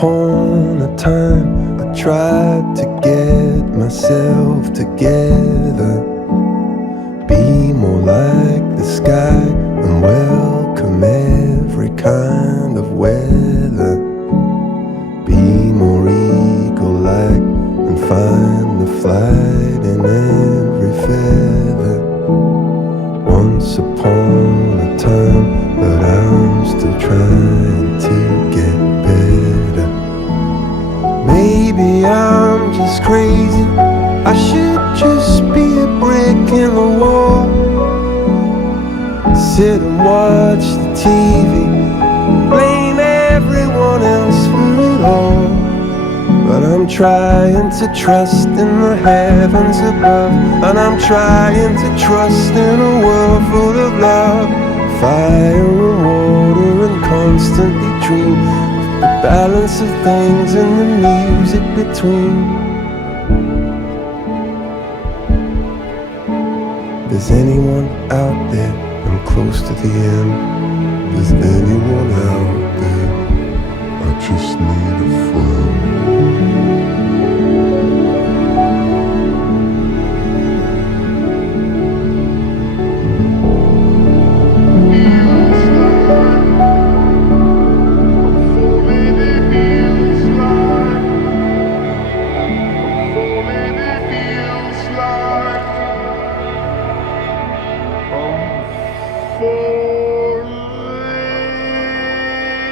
upon a time I tried to get myself together, be more like the sky and welcome every kind of weather, be more eagle-like and find the flight in every feather. Once upon a time, but I'm still trying to get better. Maybe I'm just crazy, I should just be a brick in the wall, sit and watch the TV, blame everyone else for it all. But I'm trying to trust in the heavens above, and I'm trying to trust in a world full of love, fire and water, and constantly dream of the balance of things and the music between. There's anyone out there? I'm close to the end. There's anyone out there? I just need a friend.